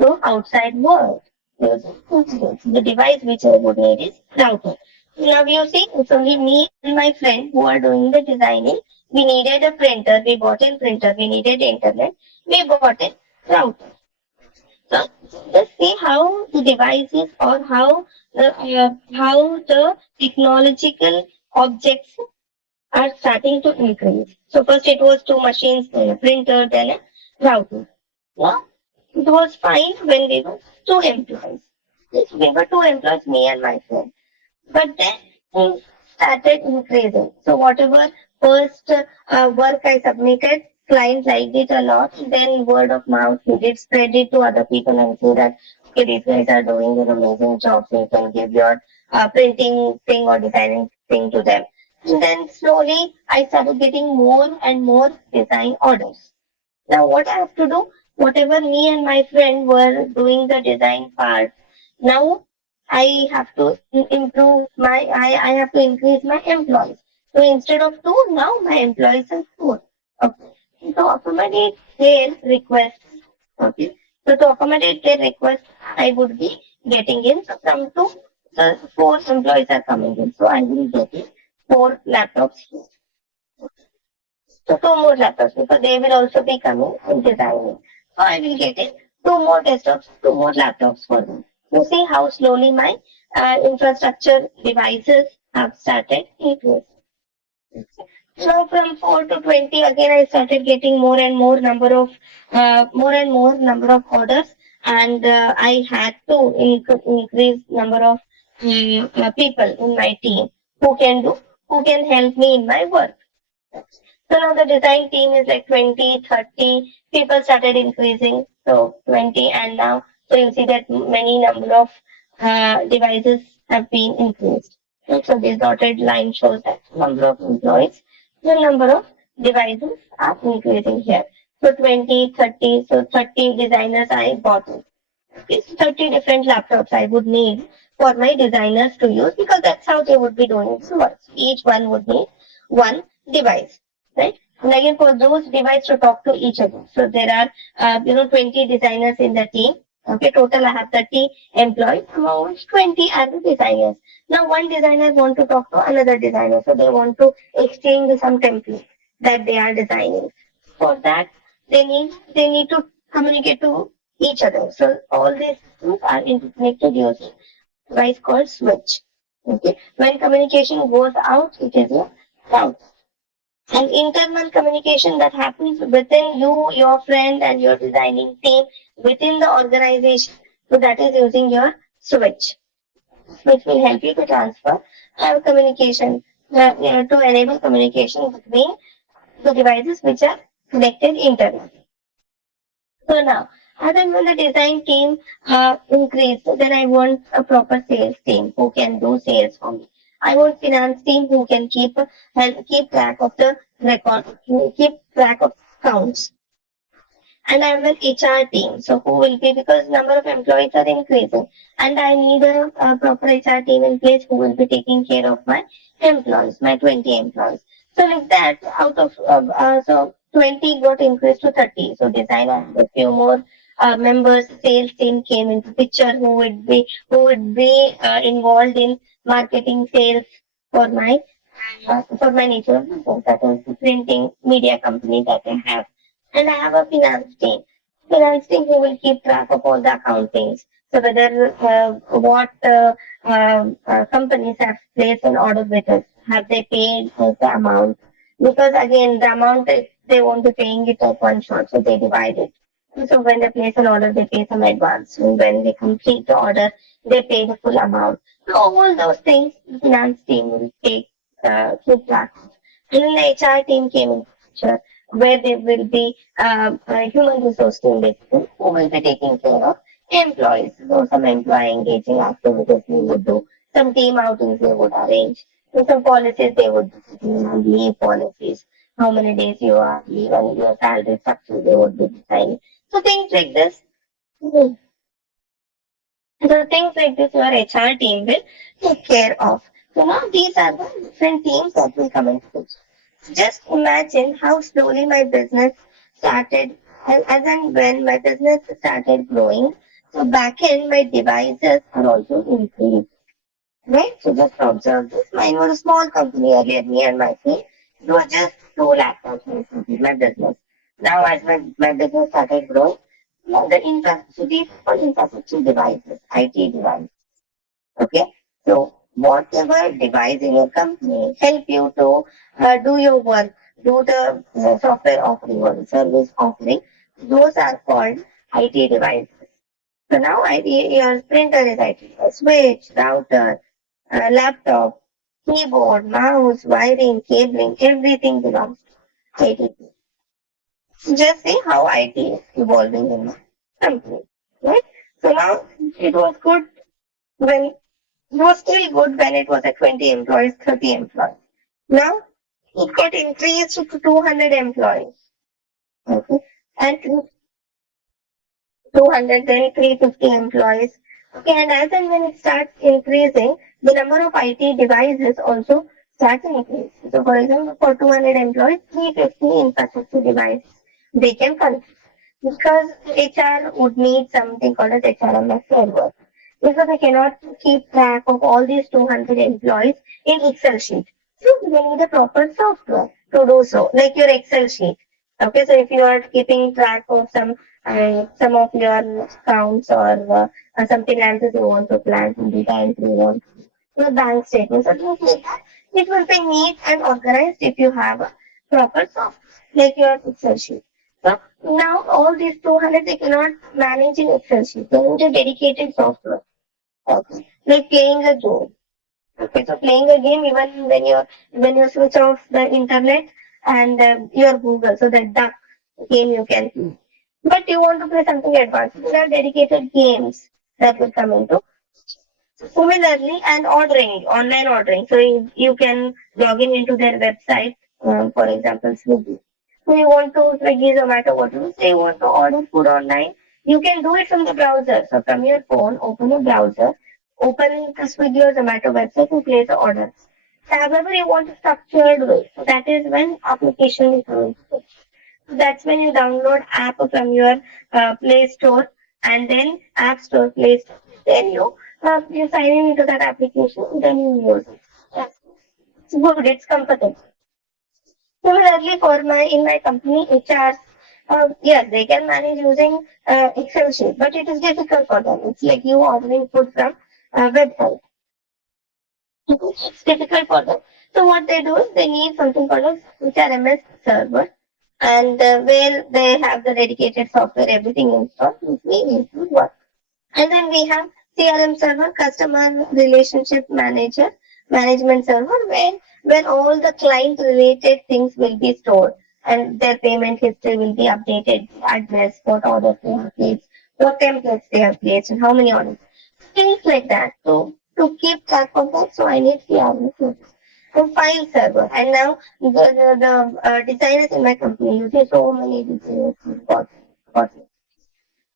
to outside world. The device which I would need is router. Now you see, it's only me and my friend who are doing the designing. We needed a printer, we bought a printer, we needed internet, we bought a router. So just see how the devices or how the technological objects are starting to increase. So first it was two machines, then a printer, then a router. Yeah, it was fine when we were two employees. Yes, we were two employees, me and my friend. But then things started increasing. So whatever first work I submitted, client liked it a lot. Then word of mouth, he did spread it to other people and say that, okay, these guys are doing an amazing job. So you can give your printing thing or designing thing to them. And then slowly I started getting more and more design orders. Now what I have to do, whatever me and my friend were doing the design part, now I have to improve I have to increase my employees. So instead of two, now my employees are four. Okay. So accommodate their request. Okay. So to accommodate their request, I would be getting in. So from two, so four employees are coming in. So I will get in four laptops here. So two more laptops because they will also be coming in designing. So I will get it two more desktops, two more laptops for them. You see how slowly my infrastructure devices have started increasing. So from 4 to 20 again I started getting more and more number of orders and I had to increase number of people in my team who can help me in my work. So now the design team is like 20, 30. People started increasing. So 20 and now, so you see that many number of devices have been increased. So this dotted line shows that number of employees, the number of devices are increasing here. So 20, 30, so 30 designers I bought. It's 30 different laptops I would need for my designers to use because that's how they would be doing. So each one would need one device, right? And again, for those devices to talk to each other. So there are, 20 designers in the team. Okay, total I have 30 employees. Among which 20 are the designers. Now one designer want to talk to another designer. So they want to exchange some template that they are designing. For that, they need to communicate to each other. So all these things are interconnected using a device called switch. Okay. When communication goes out, it is a route. And internal communication that happens within you, your friend, and your designing team within the organization. So that is using your switch, which will help you to transfer communication, to enable communication between the devices which are connected internally. So now, as and when the design team increase, then I want a proper sales team who can do sales for me. I want finance team who can keep track of the record, keep track of counts. And I have an HR team, so who will be because number of employees are increasing, and I need a proper HR team in place who will be taking care of my employees, my 20 employees. So like that, out of so 20 got increased to 30. So design and a few more members, sales team came into picture who would be involved in marketing sales for my nature of business. That is the printing media company that I have. And I have a finance team who will keep track of all the accountings. So whether what companies have placed an order with us, have they paid the amount? Because again, the amount they won't be paying it at one shot, so they divide it. So when they place an order, they pay some advance. And when they complete the order, they pay the full amount. So all those things, the finance team will keep track of. And then the HR team came in picture where there will be a human resource team basically who will be taking care of employees. So some employee engaging activities we would do, some team outings they would arrange, so some policies they would do, leave policies, how many days you are leave and your salary structure they would be deciding. So things like this. Mhm. So things like this your HR team will take care of. So now these are the different teams that will come into picture. Just imagine how slowly my business started, as and when my business started growing. So backend, my devices are also increased. Right? So just observe this. Mine was a small company earlier, me and my team. It was just 2 laptops and my business. Now as my business started growing, now the infrastructure devices, IT devices. Okay. So whatever device in your company help you to do your work, do the software offering or the service offering, those are called IT devices. So now your printer is IT, a switch, router, laptop, keyboard, mouse, wiring, cabling, everything belongs to IT. Just see how IT is evolving in the company, right? So now it was good when it was still good when it was at 20 employees, 30 employees. Now it got increased to 200 employees. Okay, and 200, then 350 employees. Okay, and as and when it starts increasing, the number of IT devices also starts increasing. So, for example, for 200 employees, 350 infrastructure devices they can control because HR would need something called as HRMS server because they cannot keep track of all these 200 employees in Excel sheet. So they need a proper software to do so, like your Excel sheet. Okay, so if you are keeping track of some of your accounts or some finances you want to plan, some data entry you want, your bank statements or things like that, it will be neat and organized if you have a proper software, like your Excel sheet. So now all these 200 they cannot manage in Excel sheet. They need a dedicated software. Okay. Like playing a game. Okay, so playing a game even when you switch off the internet and your Google, so that duck game you can play. But you want to play something advanced. There are dedicated games that will come into. Similarly, and ordering, online ordering. So you can log in into their website, for example, Swiggy. So you want to Swiggy, Zomato, whatever. So you want to order food online. You can do it from the browser. So from your phone, open a browser, open the Swiggy or Zomato website and place the order. However, you want a structured way. So that is when application is used. That's when you download app from your Play Store and then App Store, Play Store. Then you sign in into that application, then you use it. Yes. It's good. It's comfortable. Similarly, for my company HRs, yes, they can manage using Excel sheet, but it is difficult for them. It's like you ordering food from website. It's difficult for them. So what they do is they need something called as HRMS server, and where they have the dedicated software, everything installed, which means it will work. And then we have CRM server, customer relationship manager, management server, where all the client related things will be stored and their payment history will be updated, address, what orders they have placed, what templates they have placed, and how many orders. Things like that. So to keep track of that, so I need CRM server. And file server. And now the designers in my company using so many designers got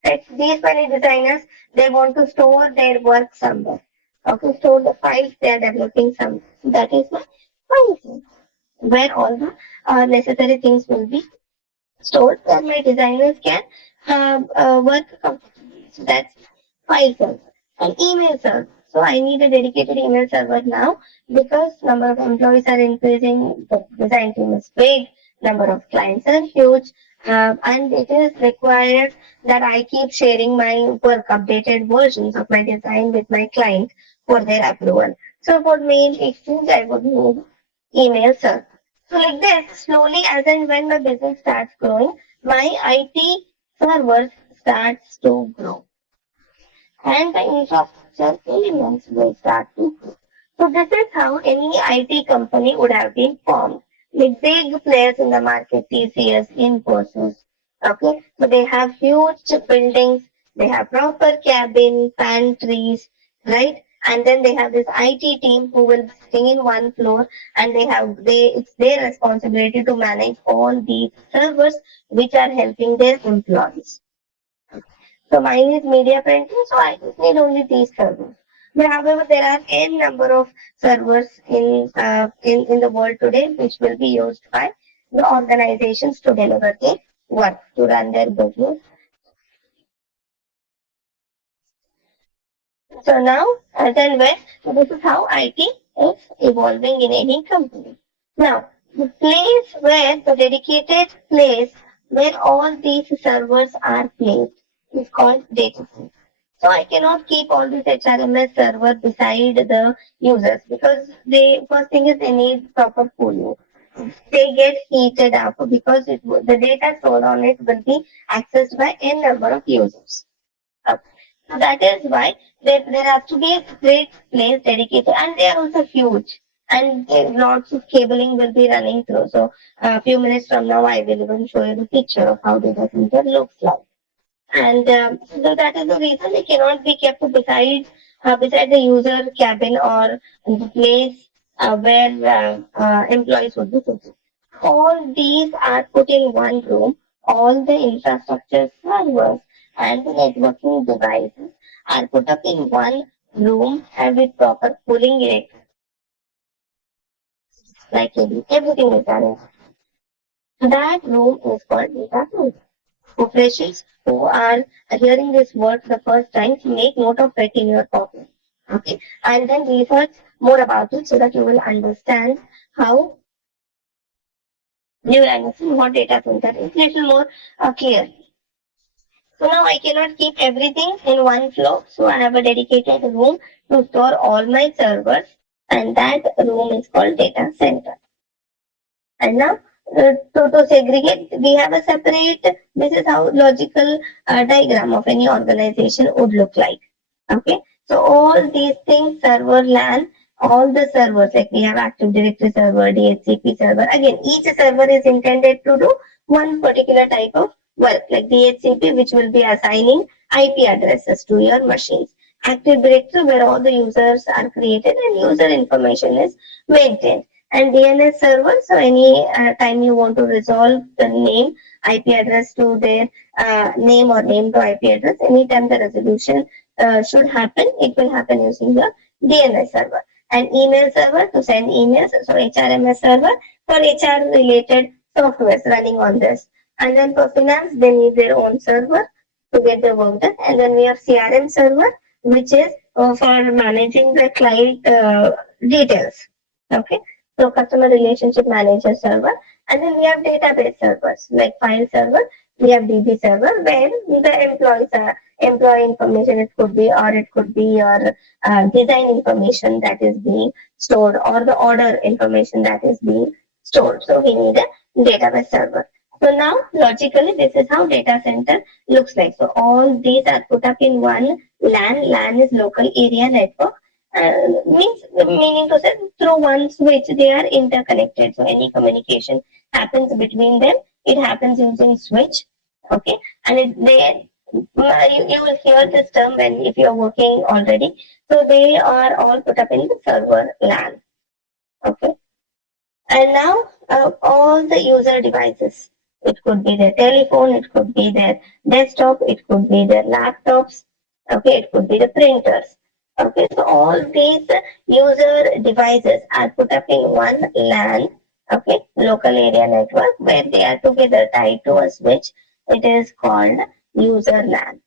right? These many designers, they want to store their work somewhere. Okay, store the files they are developing somewhere. That is my file server, where all the necessary things will be stored, where my designers can work comfortably. So that's file server. And email server. So I need a dedicated email server now because number of employees are increasing, the design team is big, number of clients are huge, and it is required that I keep sharing my work updated versions of my design with my client for their approval. So for mail exchange, I would need email server. So like this, slowly as and when my business starts growing, my IT server starts to grow and the infrastructure elements will start to grow. So this is how any IT company would have been formed. Like big players in the market, TCS, Infosys. Okay, so they have huge buildings, they have proper cabin, pantries, right? And then they have this IT team who will be sitting in one floor, and it's their responsibility to manage all these servers which are helping their employees. So mine is media printing, so I just need only these servers. But however, there are n number of servers in the world today which will be used by the organizations to deliver their work, to run their business. So now, as and when, so this is how IT is evolving in any company. Now, the place where the dedicated place where all these servers are placed is called data center. So I cannot keep all these HRMS server beside the users because they first thing is they need proper cooling. They get heated up because the data stored on it will be accessed by n number of users. Okay. So that is why there has to be a great place dedicated, and they are also huge. And lots of cabling will be running through. So a few minutes from now, I will even show you the picture of how data center looks like. And so that is the reason they cannot be kept beside the user cabin or the place where employees would be sitting. All these are put in one room. All the infrastructure servers and the networking devices are put up in one room and with proper cooling rate, like everything is done. That room is called data center. For freshers who are hearing this word for the first time, make note of it in your copy. Okay. And then research more about it so that you will understand how you will understand what data center is little more clear. So now I cannot keep everything in one flow. So I have a dedicated room to store all my servers, and that room is called data center. And now to segregate, we have a separate, this is how logical diagram of any organization would look like. Okay. So all these things, server LAN, all the servers, like we have Active Directory server, DHCP server. Again, each server is intended to do one particular type of work, like DHCP, which will be assigning IP addresses to your machines. Active Directory, where all the users are created and user information is maintained, and DNS server. So any time you want to resolve the name IP address to their name or name to IP address, anytime the resolution should happen, it will happen using the DNS server. And email server to send emails, so HRMS server for HR related softwares running on this. And then for finance, they need their own server to get the work done. And then we have CRM server, which is for managing the client details. Okay. So customer relationship manager server, and then we have database servers like file server. We have DB server where the employee information it could be, or it could be your design information that is being stored, or the order information that is being stored. So we need a database server. So now logically this is how data center looks like. So all these are put up in one LAN. LAN is local area network, meaning to say through one switch they are interconnected, so any communication happens between them, it happens using switch. Okay. And you will hear this term when if you're working already. So they are all put up in the server LAN. Okay. And now all the user devices, it could be their telephone, it could be their desktop, it could be their laptops, okay, it could be the printers. Okay, so all these user devices are put up in one LAN, okay, local area network, where they are together tied to a switch. It is called user LAN.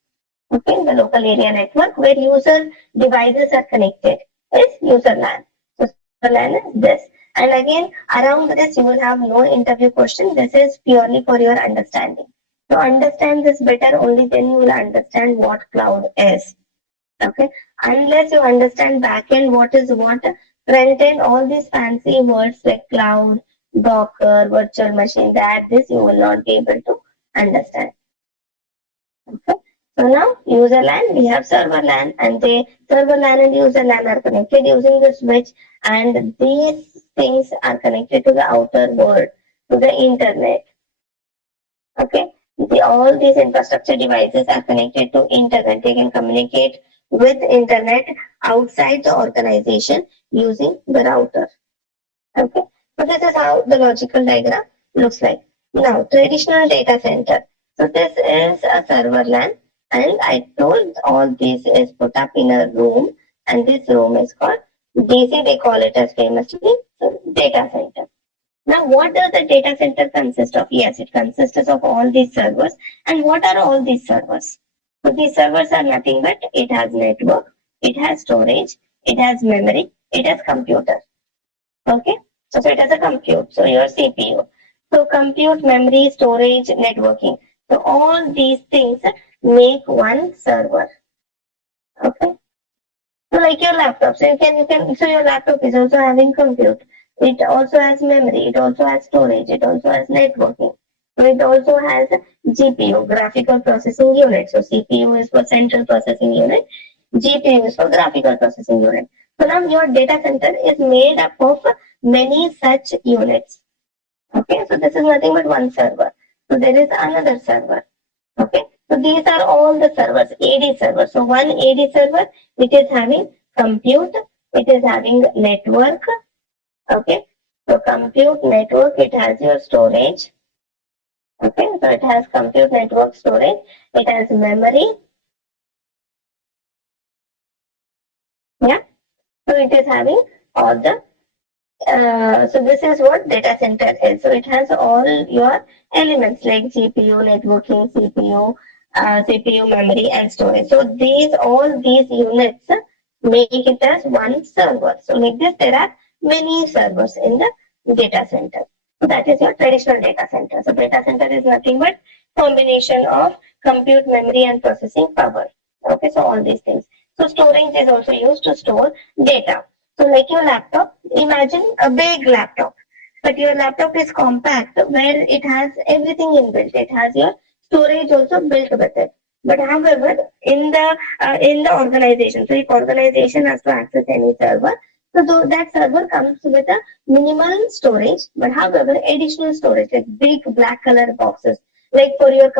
Okay, the local area network where user devices are connected is user LAN. So server LAN is this. And again, around this, you will have no interview question. This is purely for your understanding. To understand this better, only then you will understand what cloud is. Okay. Unless you understand backend, what is what, front end, all these fancy words like cloud, Docker, virtual machine, that this you will not be able to understand. Okay. So now user LAN, we have server LAN, and the server LAN and user LAN are connected using the switch, and these things are connected to the outer world, to the internet. Okay. All these infrastructure devices are connected to internet. They can communicate with internet outside the organization using the router. Okay. So this is how the logical diagram looks like. Now, traditional data center. So this is a server LAN, and I told all this is put up in a room, and this room is called DC. They call it as famously data center. Now, what does the data center consist of? Yes, it consists of all these servers. And what are all these servers? So these servers are nothing but it has network, it has storage, it has memory, it has computer. Okay, so it has a compute, so your CPU. So compute, memory, storage, networking. So all these things make one server. Okay, so like your laptop, so so your laptop is also having compute. It also has memory, it also has storage, it also has networking. So it also has GPU, graphical processing unit. So CPU is for central processing unit, GPU is for graphical processing unit. So now your data center is made up of many such units. Okay, so this is nothing but one server. So there is another server. Okay, so these are all the servers, AD server. So one AD server, it is having compute, it is having network. Okay, so compute, network, it has your storage. Okay, so it has compute, network, storage, it has memory. Yeah, so it is having all the so this is what data center is. So it has all your elements like GPU, networking, CPU, memory, and storage. So all these units make it as one server. So like this, there are many servers in the data center. So that is your traditional data center. So data center is nothing but combination of compute, memory, and processing power. Okay, so all these things. So storage is also used to store data. So like your laptop, imagine a big laptop, but your laptop is compact where it has everything inbuilt. It has your storage also built with it. But however, in the organization, so if organization has to access any server, so that server comes with a minimal storage, but however, additional storage like big black color boxes. Like for your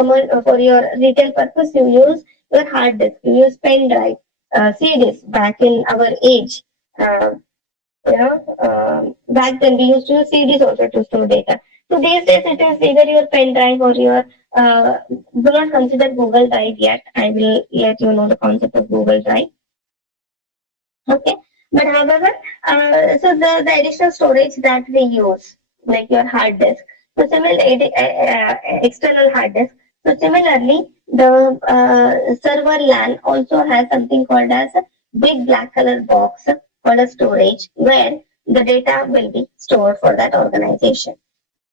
retail purpose, you use your hard disk, you use pen drive, CDs back in our age. Uh, Back then we used to use CDs also to store data. So these days it is either your pen drive or your do not consider Google Drive yet. I will let you know the concept of Google Drive. Okay, but however, so the additional storage that we use, like your hard disk, so similarly, external hard disk. So similarly, the server LAN also has something called as a big black color box called a storage, where the data will be stored for that organization.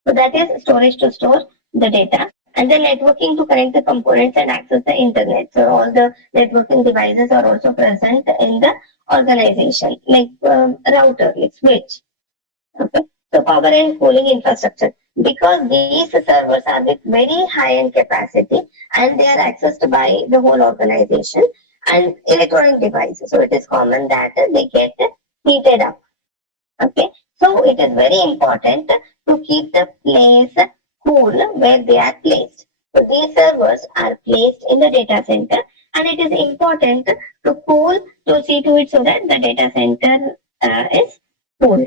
So that is storage to store the data, and then networking to connect the components and access the internet. So all the networking devices are also present in the organization, like router, like switch. Okay. So power and cooling infrastructure. Because these servers are with very high end capacity and they are accessed by the whole organization and electronic devices. So it is common that they get heated up. Okay, so it is very important to keep the place cool where they are placed. So these servers are placed in the data center, and it is important to cool to see to it so that the data center is cool.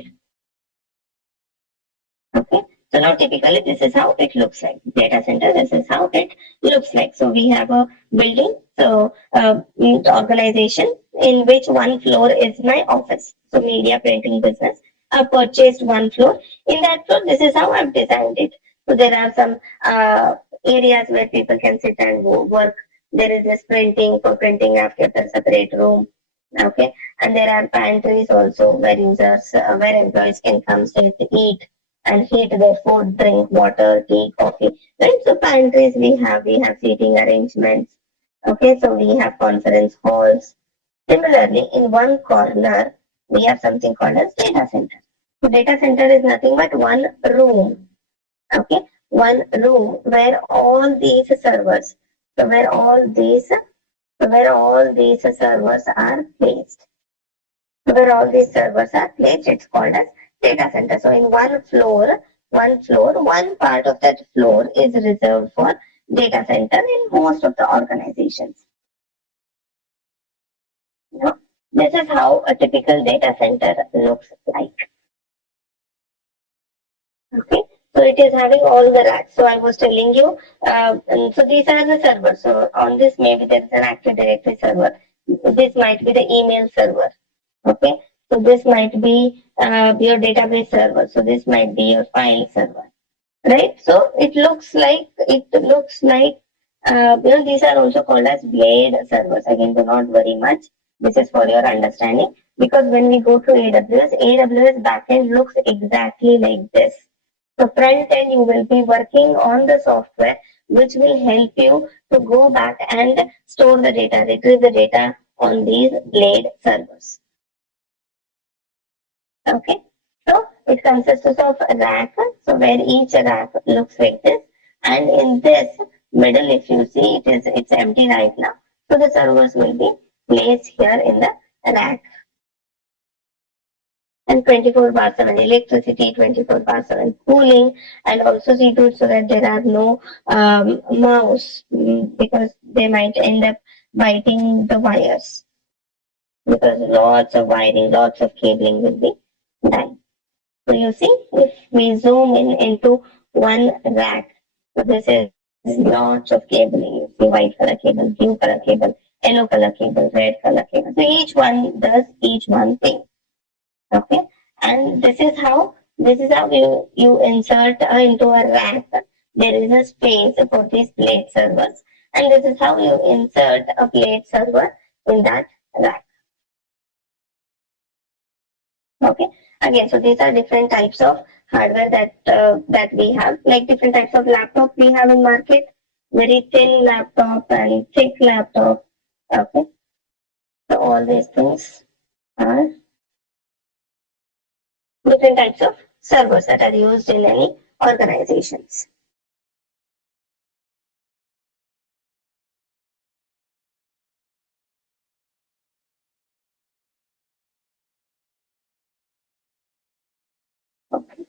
Okay, so now typically this is how it looks like. Data center, this is how it looks like. So we have a building, so organization in which one floor is my office. So media printing business. I purchased one floor. In that floor, this is how I've designed it. So there are some areas where people can sit and work. There is this printing. For printing, I've kept a separate room. Okay, and there are pantries also where where employees can come, sit, eat and heat their food, drink water, tea, coffee. Right? So pantries we have seating arrangements. Okay, so we have conference halls. Similarly, in one corner, we have something called as data center. So data center is nothing but one room. Okay, one room where all these servers, so where all these servers are placed. Where all these servers are placed, it's called as data center. So in one part of that floor is reserved for data center in most of the organizations. Now, this is how a typical data center looks like. Okay, so it is having all the racks. So I was telling you, and so these are the servers. So on this, maybe there is an Active Directory server. This might be the email server. Okay, so this might be your database server. So this might be your file server, right? So it looks like these are also called as blade servers. Again, do not worry much. This is for your understanding, because when we go to AWS backend looks exactly like this. So front end, you will be working on the software which will help you to go back and store the data, retrieve the data on these blade servers. Okay, so it consists of a rack, so where each rack looks like this, and in this middle, if you see, it's empty right now. So the servers will be placed here in the rack. And 24 bar 7 electricity, 24 bar 7 cooling, and also see to it so that there are no mouse, because they might end up biting the wires, because lots of wiring, lots of cabling will be done. So you see, if we zoom in into one rack, so this is lots of cabling. You see white color cable, blue color cable, yellow color cable, red color cable. So each one does each one thing. Okay, and this is how you insert into a rack. There is a space for these plate servers, and this is how you insert a plate server in that rack. Okay, again, so these are different types of hardware that we have, like different types of laptop we have in market, very thin laptop and thick laptop. Okay, so all these things are different types of servers that are used in any organizations. Okay.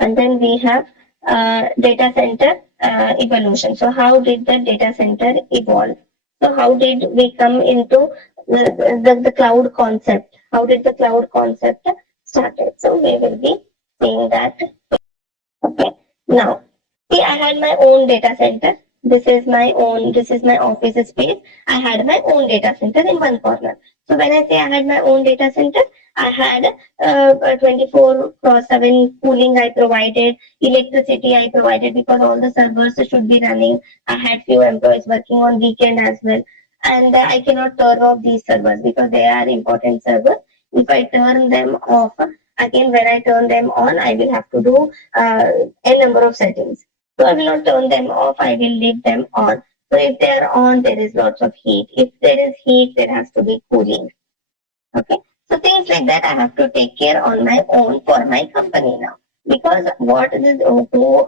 And then we have data center evolution. So how did the data center evolve? So how did we come into the cloud concept? How did the cloud concept started? So we will be seeing that. Okay. Now, see, I had my own data center. This is my office space. I had my own data center in one corner. So when I say I had my own data center, I had a 24 cross 7 cooling I provided, electricity I provided, because all the servers should be running. I had few employees working on weekend as well. And I cannot turn off these servers because they are important servers. If I turn them off, again, when I turn them on, I will have to do a number of settings. So I will not turn them off, I will leave them on. So if they are on, there is lots of heat. If there is heat, there has to be cooling. Okay. So things like that I have to take care on my own for my company now. Because who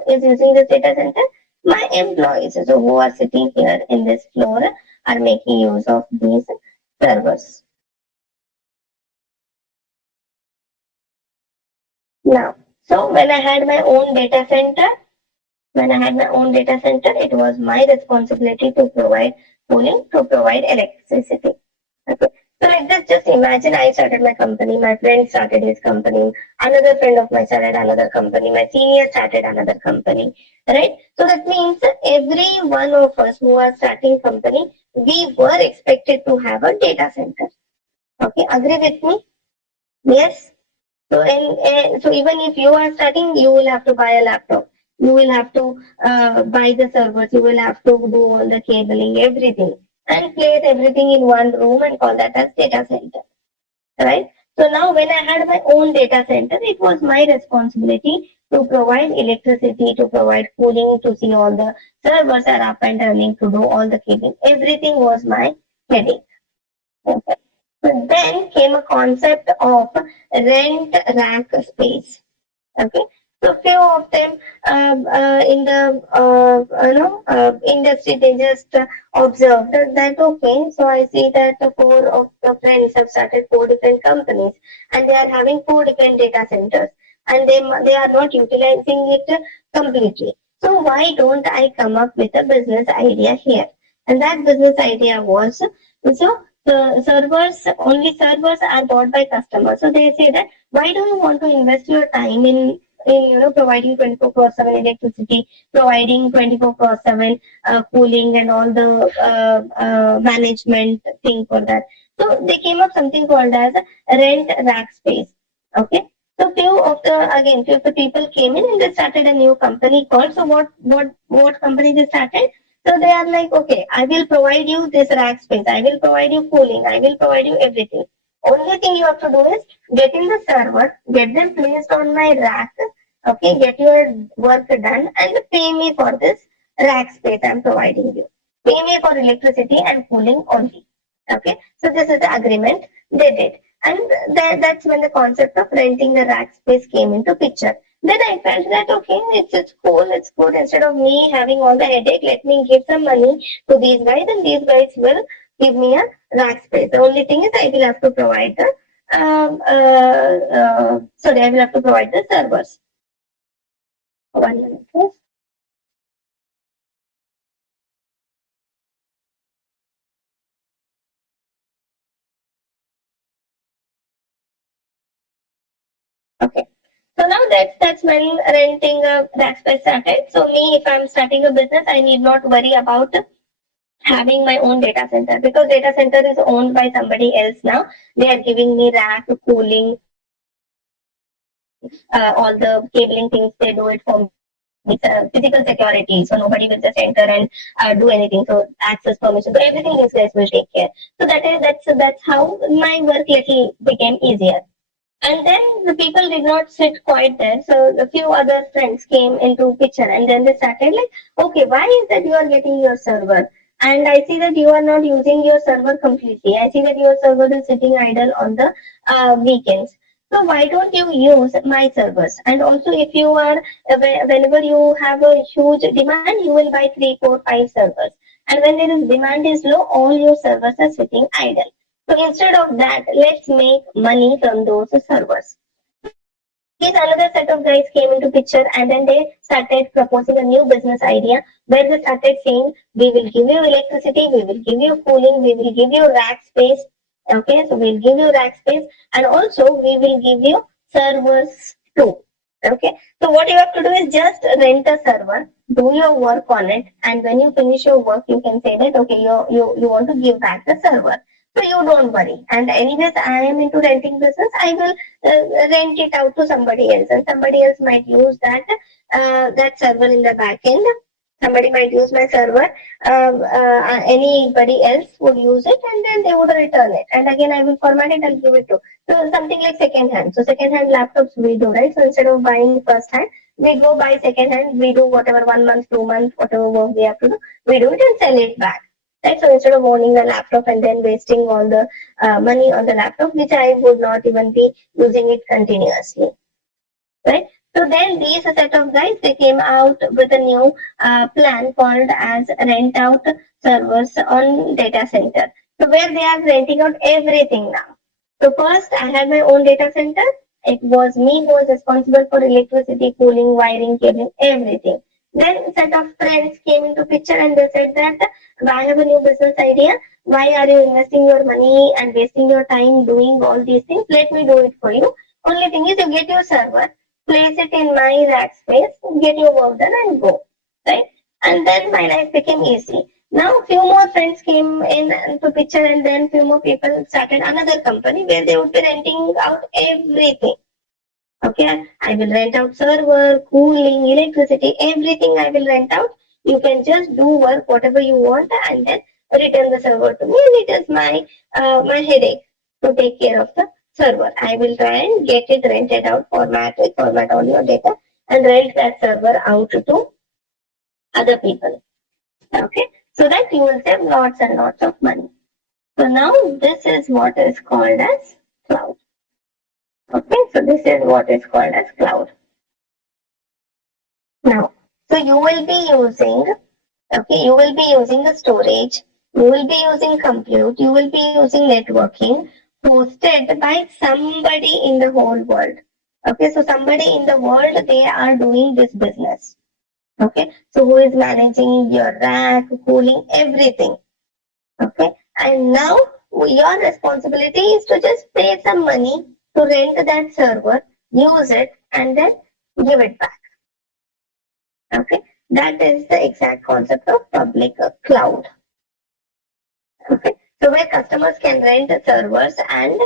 is using this data center? My employees. So who are sitting here in this floor are making use of these servers. Now, so when I had my own data center, it was my responsibility to provide cooling, to provide electricity. Okay. So like this, just imagine I started my company, my friend started his company, another friend of mine started another company, my senior started another company, right? So that means every one of us who are starting company, we were expected to have a data center. Okay, agree with me? Yes. So so even if you are starting, you will have to buy a laptop. You will have to buy the servers. You will have to do all the cabling, everything, and place everything in one room and call that as data center, right? So now when I had my own data center, it was my responsibility to provide electricity, to provide cooling, to see all the servers are up and running, to do all the cabling. Everything was my headache. Okay. So then came a concept of rent rack space. Okay. So few of them in the industry, they just observed that okay, so I see that the four of the friends have started four different companies and they are having four different data centers, and they are not utilizing it completely. So why don't I come up with a business idea here? And that business idea was, so the servers are bought by customers. So they say that, why do you want to invest your time in providing 24 cross 7 electricity, providing 24 cross 7 cooling and all the management thing for that? So they came up something called as rent rack space. Okay. So few of the people came in and they started a new company called, so what company they started? So they are like, okay, I will provide you this rack space, I will provide you cooling, I will provide you everything. Only thing you have to do is get in the server, get them placed on my rack, okay, get your work done and pay me for this rack space I'm providing you. Pay me for electricity and cooling only. Okay, so this is the agreement they did. And that's when the concept of renting the rack space came into picture. Then I felt that okay, it's cool, it's good. Instead of me having all the headache, let me give some money to these guys, and these guys will give me a rack space. The only thing is I will have to provide the I will have to provide the servers. 1 minute, please. Okay. So now that's when renting a rack space started. So me, if I'm starting a business, I need not worry about having my own data center because data center is owned by somebody else now. They are giving me rack, cooling, all the cabling things. They do it for me. It's physical security, so nobody will just enter and do anything. So access permission, so everything these guys will take care. So that's how my work little became easier. And then the people did not sit quite there. So a few other friends came into picture and then they started like, okay, why is that you are getting your server? And I see that you are not using your server completely. I see that your server is sitting idle on the weekends. So why don't you use my servers? And also if you are, whenever you have a huge demand, you will buy 3, 4, 5 servers. And when there is demand is low, all your servers are sitting idle. So instead of that, let's make money from those servers. These another set of guys came into picture and then they started proposing a new business idea where they started saying, we will give you electricity, we will give you cooling, we will give you rack space. Okay, so we'll give you rack space and also we will give you servers too. Okay, so what you have to do is just rent a server, do your work on it, and when you finish your work, you can say that okay, you want to give back the server. So you don't worry. And anyways, I am into renting business. I will rent it out to somebody else, and somebody else might use that server in the back end. Somebody might use my server. Anybody else would use it, and then they would return it. And again, I will format it and give it to. So something like second hand. So second hand laptops we do, right? So instead of buying first hand, we go buy second hand. We do whatever 1 month, 2 months, whatever work we have to do. We do it and sell it back. Right? So instead of owning the laptop and then wasting all the money on the laptop, which I would not even be using it continuously, right? So then these set of guys, they came out with a new plan called as rent out servers on data center. So where they are renting out everything now. So first I had my own data center. It was me who was responsible for electricity, cooling, wiring, cabling, everything. Then set of friends came into picture and they said that I have a new business idea. Why are you investing your money and wasting your time doing all these things? Let me do it for you. Only thing is you get your server, place it in my rack space, get your work done and go. Right? And then my life became easy. Now few more friends came in into picture and then few more people started another company where they would be renting out everything. Okay, I will rent out server, cooling, electricity, everything I will rent out. You can just do work whatever you want and then return the server to me. And it is my headache to take care of the server. I will try and get it rented out, format all your data, and rent that server out to other people. Okay, so that you will save lots and lots of money. So now this is what is called as cloud. Okay, so this is what is called as cloud. Now, so you will be using, okay, you will be using the storage, you will be using compute, you will be using networking hosted by somebody in the whole world. Okay, so somebody in the world, they are doing this business. Okay, so who is managing your rack, cooling, everything. Okay, and now your responsibility is to just pay some money to rent that server, use it, and then give it back. Okay, that is the exact concept of public cloud. Okay, so where customers can rent the servers and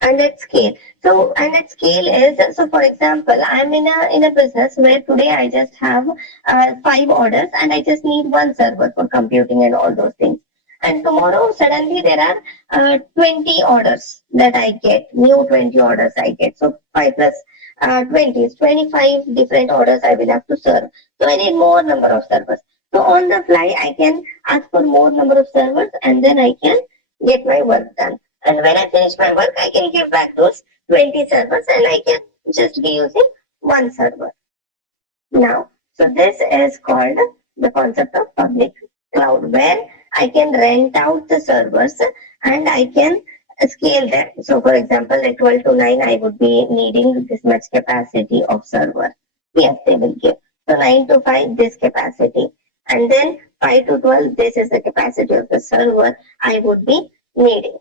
and at scale. So, and at scale is, so for example, I'm in a business where today I just have 5 orders and I just need one server for computing and all those things. And tomorrow suddenly there are 20 orders that I get, new 20 orders I get. So 5 plus 20 is 25 different orders I will have to serve. So I need more number of servers. So on the fly, I can ask for more number of servers and then I can get my work done. And when I finish my work, I can give back those 20 servers and I can just be using one server. Now, so this is called the concept of public cloud, where I can rent out the servers and I can scale them. So for example, at 12 to 9, I would be needing this much capacity of server. Yes, they will give. So 9 to 5, this capacity. And then 5 to 12, this is the capacity of the server I would be needing.